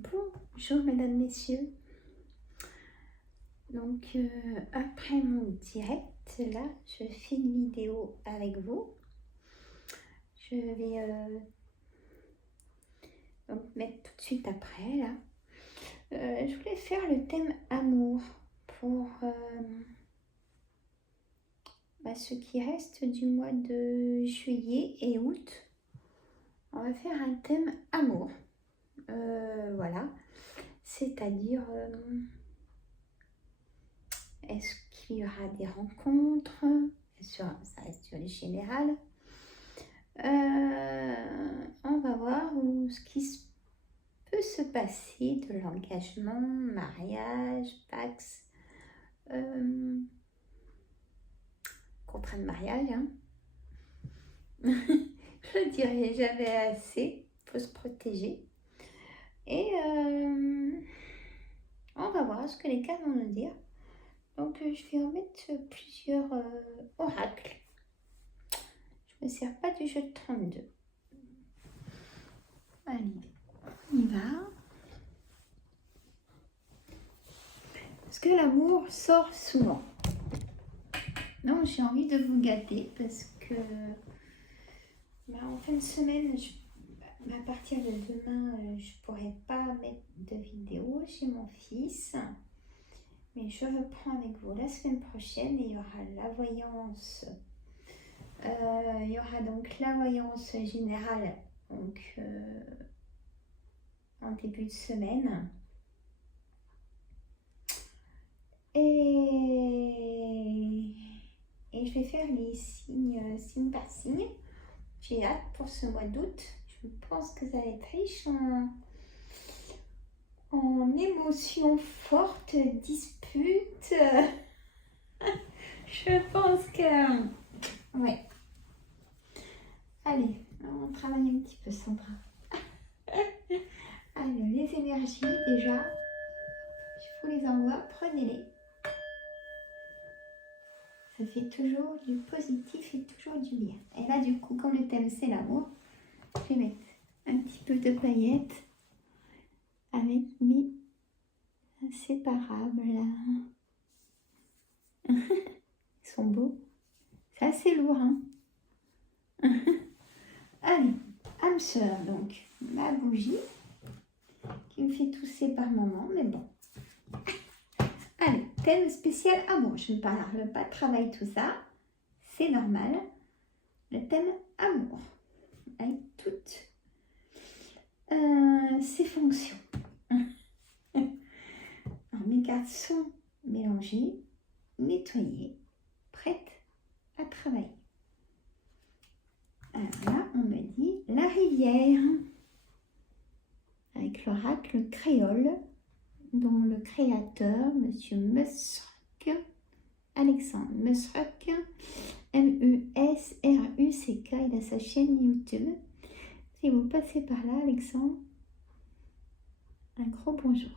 Bonjour mesdames, messieurs. Donc après mon direct, là, je fais une vidéo avec vous. Je vais donc mettre tout de suite après, là. Je voulais faire le thème amour pour ce qui reste du mois de juillet et août. On va faire un thème amour. Voilà. C'est-à-dire... est-ce qu'il y aura des rencontres? Bien sûr, ça reste sur les générales. On va voir ce qui peut se passer de l'engagement, mariage, Pax, contrat de mariage. Hein. Je ne dirai jamais assez, il faut se protéger. Et on va voir ce que les cartes vont nous dire. Donc je vais en mettre plusieurs oracles. Je ne me sers pas du jeu de 32. Allez, on y va. Parce que l'amour sort souvent. Non, j'ai envie de vous gâter parce que en fin de semaine, à partir de demain, je ne pourrai pas mettre de vidéo chez mon fils. Mais je reprends avec vous la semaine prochaine et il y aura la voyance. Il y aura donc la voyance générale donc, en début de semaine. Et je vais faire les signes, signe par signe. J'ai hâte pour ce mois d'août. Je pense que ça va être riche en émotions fortes, disputes. Je pense que... Ouais. Allez, on travaille un petit peu, Sandra. Alors, les énergies, déjà, je vous les envoie, prenez-les. Ça fait toujours du positif et toujours du bien. Et là, du coup, comme le thème, c'est l'amour, je vais mettre un petit peu de paillettes avec mes inséparables, là. Ils sont beaux. C'est assez lourd, hein. Allez, âme sœur, donc, ma bougie, qui me fait tousser par moment, mais bon. Allez, thème spécial amour. Je ne parle pas de travail, tout ça. C'est normal. Le thème amour. Avec toutes ses fonctions. Alors, mes cartes sont mélangées, nettoyées, prêtes à travailler. Alors là, on me dit la rivière. Avec l'oracle créole, dont le créateur, Monsieur Musruck, Alexandre Musruck, M-U-S-R-U-C-K, il a sa chaîne YouTube. Si vous passez par là, Alexandre, un gros bonjour.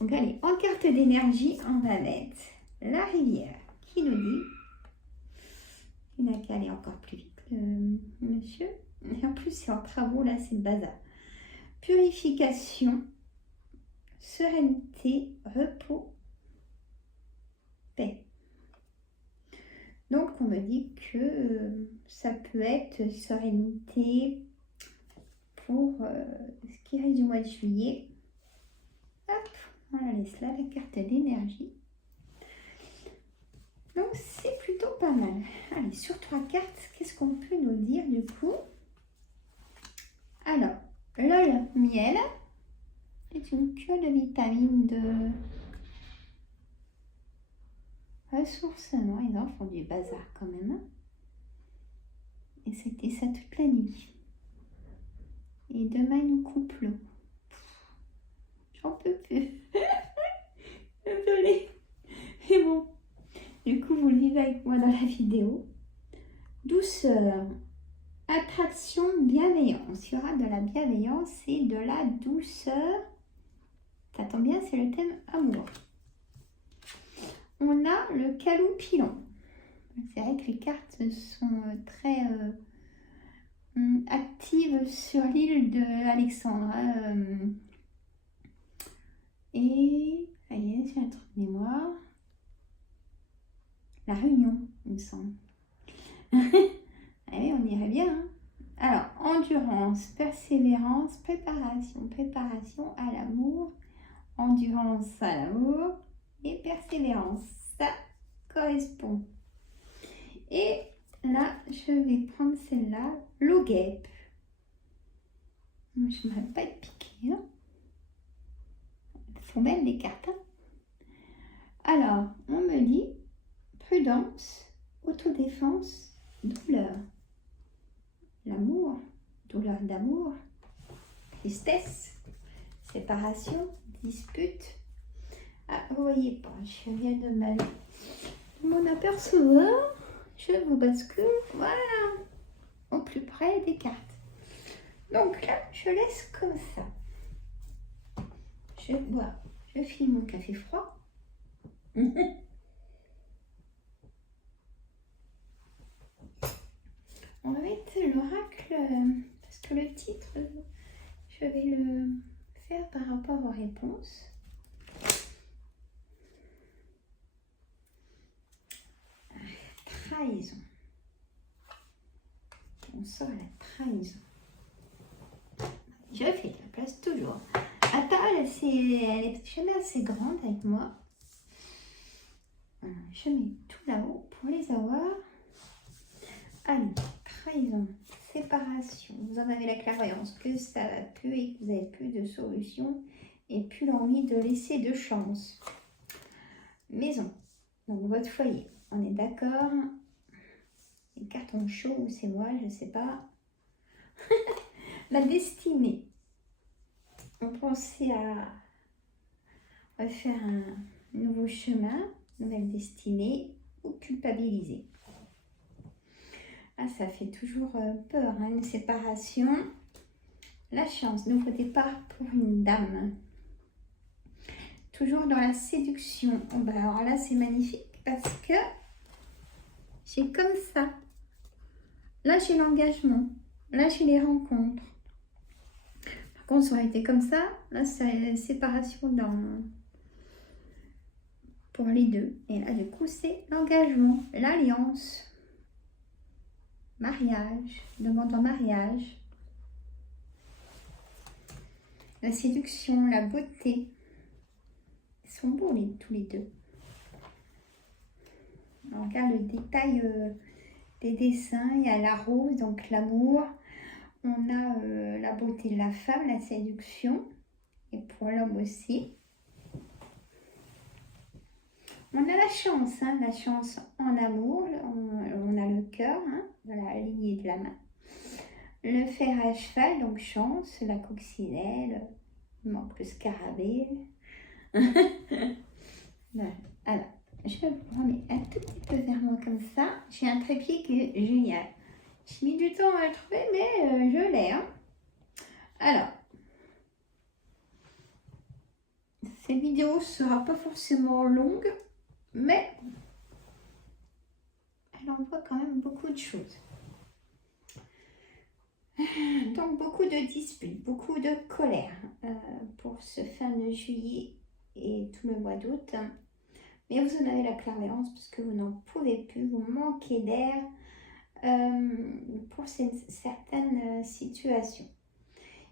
Donc allez, en carte d'énergie, on va mettre la rivière qui nous dit, il n'a qu'à aller encore plus vite, monsieur. Et en plus, c'est en travaux, là, c'est le bazar. Purification, sérénité, repos, paix. Donc, on me dit que ça peut être sérénité pour ce qui reste du mois de juillet. Hop, on la laisse là, la carte d'énergie. Donc, c'est plutôt pas mal. Allez, sur 3 cartes, qu'est-ce qu'on peut nous dire du coup? Alors, le miel est une cure de vitamines de ressourcement. Ils en font du bazar quand même. Hein. Et c'était ça toute la nuit. Et demain, ils nous coupent l'eau. J'en peux plus. Désolée. Mais bon. Du coup, vous le vivez avec moi dans la vidéo. Douceur. Attraction, bienveillance. Il y aura de la bienveillance et de la douceur. Ça tombe bien, c'est le thème amour. On a le calou pilon. C'est vrai que les cartes sont très active sur l'île de Alexandre. Et, ça y est, j'ai un truc de mémoire. La Réunion, il me semble. Ah oui, on irait bien. Hein. Alors, endurance, persévérance, préparation. Préparation à l'amour, endurance à l'amour et persévérance. Ça correspond. Et là, je vais prendre celle-là, l'eau guêpe. Je ne m'aurais pas être piquée. Hein. Il faut mettre des cartes. Hein. Alors, on me dit prudence, autodéfense, douleur. L'amour, douleur d'amour, tristesse, séparation, dispute. Ah, vous voyez pas, je viens de m'en apercevoir. Je vous bascule, voilà, au plus près des cartes. Donc là, je laisse comme ça. Je bois, je file mon café froid. On va mettre l'oracle, parce que le titre, je vais le faire par rapport aux réponses. Trahison. On sort la trahison. Je fais de la place toujours. Atal, elle est jamais assez grande avec moi. Je mets tout là-haut pour les avoir. Allez, trahison, séparation. Vous en avez la clairvoyance que ça va plus et que vous n'avez plus de solution et plus l'envie de laisser de chance. Maison, donc votre foyer. On est d'accord. Les cartes ont chaud ou c'est moi, je ne sais pas. La destinée. On pensait à refaire un nouveau chemin, nouvelle destinée ou culpabiliser. Ah, ça fait toujours peur, hein, une séparation. La chance, nouveau départ pour une dame. Toujours dans la séduction. Oh, bah alors là, c'est magnifique parce que j'ai comme ça. Là, j'ai l'engagement. Là, j'ai les rencontres. Par contre, ça aurait été comme ça. Là, c'est la séparation pour les deux. Et là, du coup, c'est l'engagement, l'alliance. Mariage, demande en mariage. La séduction, la beauté. Ils sont beaux, tous les deux. On regarde le détail des dessins. Il y a la rose, donc l'amour. On a la beauté de la femme, la séduction. Et pour l'homme aussi. On a la chance en amour. On a le cœur, hein, dans la lignée de la main. Le fer à cheval, donc chance. La coccinelle. Il manque le scarabée. Alors, je vous remets un tout petit peu vers moi comme ça. J'ai un trépied qui est génial. J'ai mis du temps à le trouver, mais je l'ai. Hein. Alors, cette vidéo ne sera pas forcément longue, mais elle envoie quand même beaucoup de choses. Donc, beaucoup de disputes, beaucoup de colère pour ce fin de juillet et tout le mois d'août. Mais vous en avez la clairvoyance parce que vous n'en pouvez plus, vous manquez d'air pour certaines situations.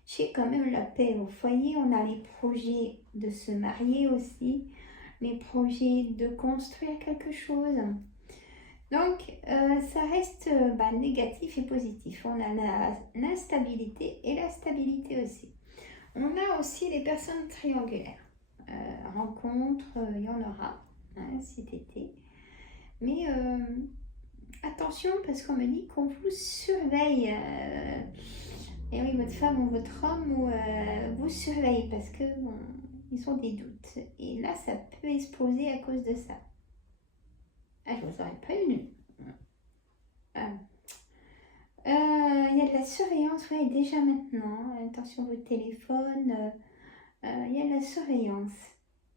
J'ai quand même la paix au foyer, on a les projets de se marier aussi, les projets de construire quelque chose. Donc, ça reste négatif et positif. On a l'instabilité et la stabilité aussi. On a aussi les personnes triangulaires. Rencontres, il y en aura cet été. Mais attention parce qu'on me dit qu'on vous surveille. Et oui, votre femme ou votre homme vous surveille parce que ils ont des doutes. Et là, ça peut exploser à cause de ça. Ah, je vous aurais prévenu. Il y a de la surveillance, ouais, déjà maintenant. Attention votre téléphone. Il y a de la surveillance.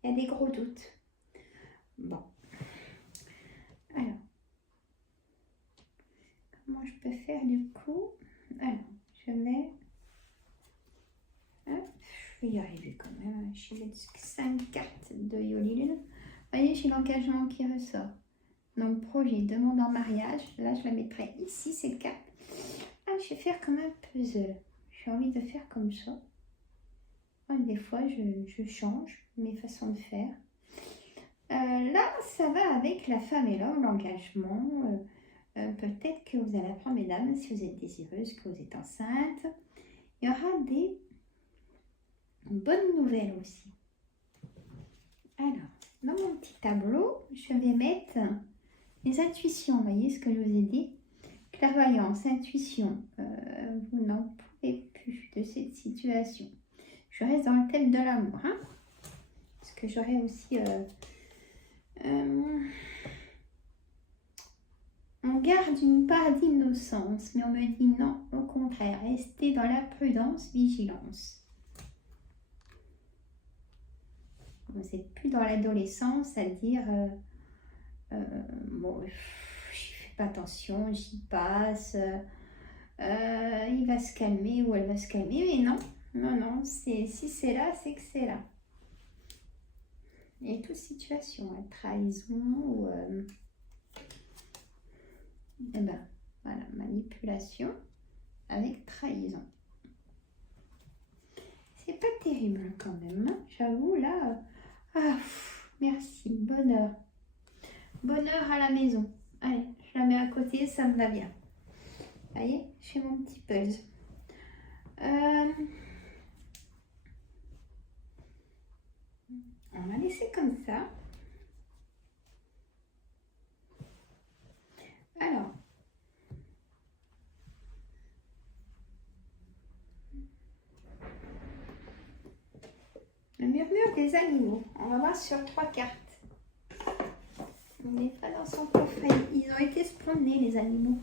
Il y a des gros doutes. Bon. Alors. Comment je peux faire du coup? Alors, je vais... Hop, je vais y arriver quand même. J'ai 5 cartes de Yolil. Vous voyez, j'ai l'engagement qui ressort. Donc, projet, demande en mariage. Là, je la mettrai ici, cette carte. Ah, je vais faire comme un puzzle. J'ai envie de faire comme ça. Des fois, je change mes façons de faire. Là, ça va avec la femme et l'homme, l'engagement. Peut-être que vous allez apprendre, mesdames, si vous êtes désireuse, que vous êtes enceinte. Il y aura des bonnes nouvelles aussi. Alors, dans mon petit tableau, je vais mettre les intuitions. Vous voyez ce que je vous ai dit? Clairvoyance, intuition. Vous n'en pouvez plus de cette situation. Je reste dans le thème de l'amour. Hein, parce que j'aurais aussi... on garde une part d'innocence, mais on me dit non, au contraire, restez dans la prudence, vigilance. Vous n'êtes plus dans l'adolescence, c'est-à-dire, bon, je fais pas attention, j'y passe, il va se calmer ou elle va se calmer, mais non, non, non, si c'est là, c'est que c'est là. Et toute situation, trahison ou... eh ben, voilà, manipulation avec trahison. C'est pas terrible quand même, hein, j'avoue, là... Ah, merci, bonheur. Bonheur à la maison. Allez, je la mets à côté, ça me va bien. Vous voyez, je fais mon petit puzzle. On va laisser comme ça. Alors, le murmure des animaux. On va voir sur 3 cartes. On n'est pas dans son coffret. Ils ont été se promener, les animaux.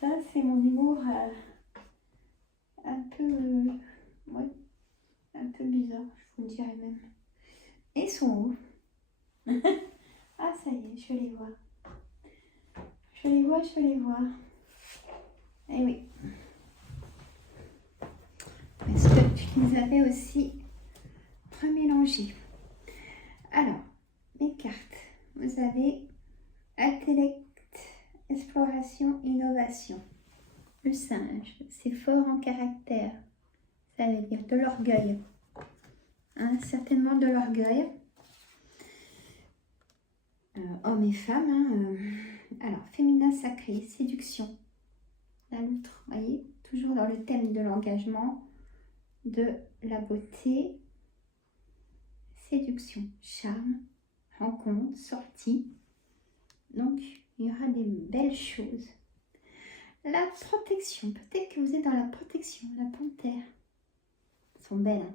Ça, c'est mon humour un peu... ouais, un peu bizarre, je vous le dirais même. Et ils sont où? Ah, ça y est, je les vois. Je les vois, je les vois. Eh oui. Parce que je les avais aussi remélangés. Alors, mes cartes. Vous avez intellect, exploration, innovation. Le singe, c'est fort en caractère. Ça veut dire de l'orgueil. Hein, certainement de l'orgueil. Hommes et femmes. Hein, alors, féminin sacré, séduction. La loutre, vous voyez, toujours dans le thème de l'engagement, de la beauté, séduction, charme, rencontre, sortie. Donc, il y aura des belles choses. La protection, peut-être que vous êtes dans la protection, la panthère. Elles sont belles. Hein.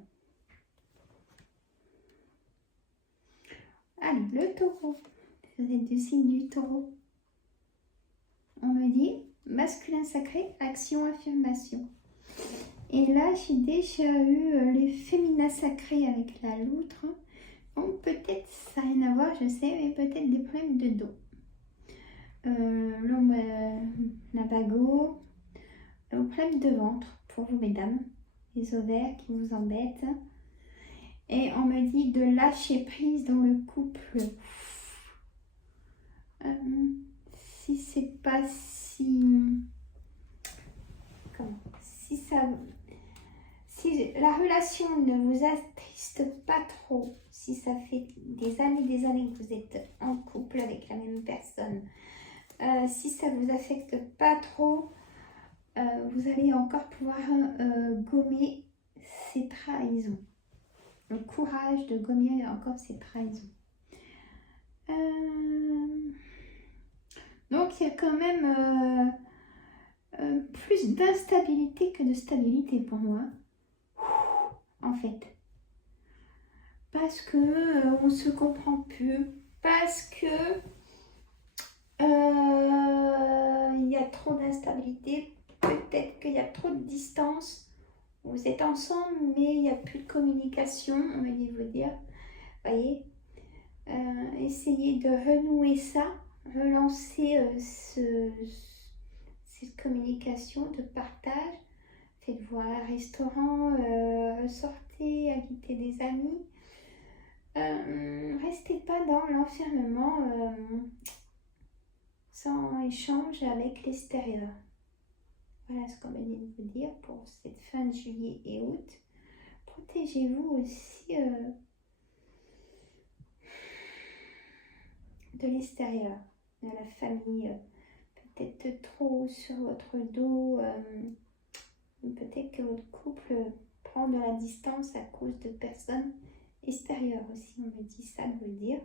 Allez, le taureau. Vous êtes du signe du taureau. On me dit masculin sacré, action, affirmation. Et là, j'ai déjà eu les féminins sacrés avec la loutre. Donc peut-être ça n'a rien à voir, je sais, mais peut-être des problèmes de dos. L'homme nabago, problème de ventre pour vous, mesdames. Les ovaires qui vous embêtent. Et on me dit de lâcher prise dans le couple. Si c'est pas si... Comment? Si la relation ne vous attriste pas trop, si ça fait des années que vous êtes en couple avec la même personne, si ça ne vous affecte pas trop, vous allez encore pouvoir gommer ces trahisons. Le courage de gommer encore ces trahisons. Donc il y a quand même plus d'instabilité que de stabilité pour moi, en fait. Parce que on ne se comprend plus, parce que il y a trop d'instabilité, peut-être qu'il y a trop de distance. Vous êtes ensemble, mais il n'y a plus de communication, on va vous dire. Voyez, essayez de renouer ça, relancer cette communication de partage. Faites-vous un restaurant, ressortez, invitez des amis. Restez pas dans l'enfermement sans échange avec l'extérieur. Voilà ce qu'on m'a dit de vous dire pour cette fin de juillet et août. Protégez-vous aussi de l'extérieur, de la famille. Peut-être trop sur votre dos. Peut-être que votre couple prend de la distance à cause de personnes extérieures aussi. On me dit ça de vous le dire.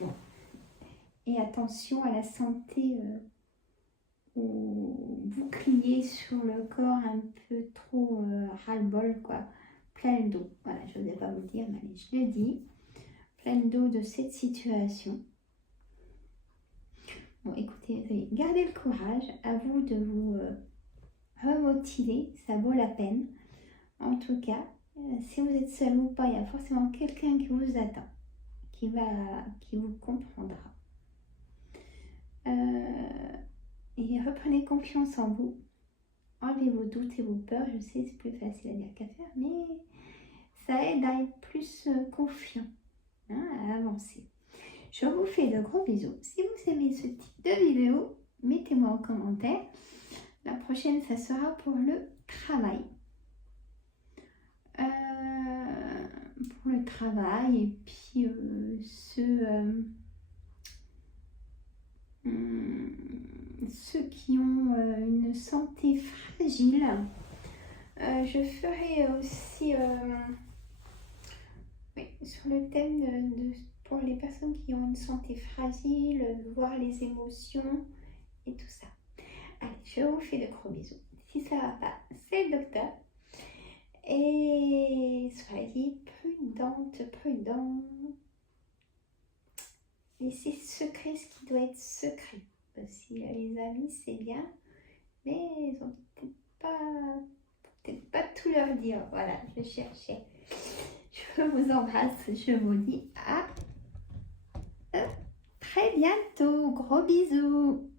Bon. Et attention à la santé au bouclier sur le corps un peu trop ras-le-bol, quoi. Plein d'eau. Voilà, je ne vais pas vous dire, mais allez, je le dis. Plein d'eau de cette situation. Bon, écoutez, gardez le courage. À vous de vous remotiver. Ça vaut la peine. En tout cas, si vous êtes seul ou pas, il y a forcément quelqu'un qui vous attend, qui vous comprendra. Et reprenez confiance en vous. Enlevez vos doutes et vos peurs. Je sais, c'est plus facile à dire qu'à faire, mais ça aide à être plus confiant, à avancer. Je vous fais de gros bisous. Si vous aimez ce type de vidéo, mettez-moi en commentaire. La prochaine, ça sera pour le travail. Et puis ceux qui ont une santé fragile. Je ferai aussi sur le thème pour les personnes qui ont une santé fragile, voir les émotions et tout ça. Allez, je vous fais de gros bisous. Si ça va pas, c'est le docteur. Et soyez prudents. Laissez secret ce qui doit être secret. Si les amis, c'est bien, mais ils ont peut-être pas tout leur dire. Voilà, je cherchais. Je vous embrasse. Je vous dis à très bientôt. Gros bisous.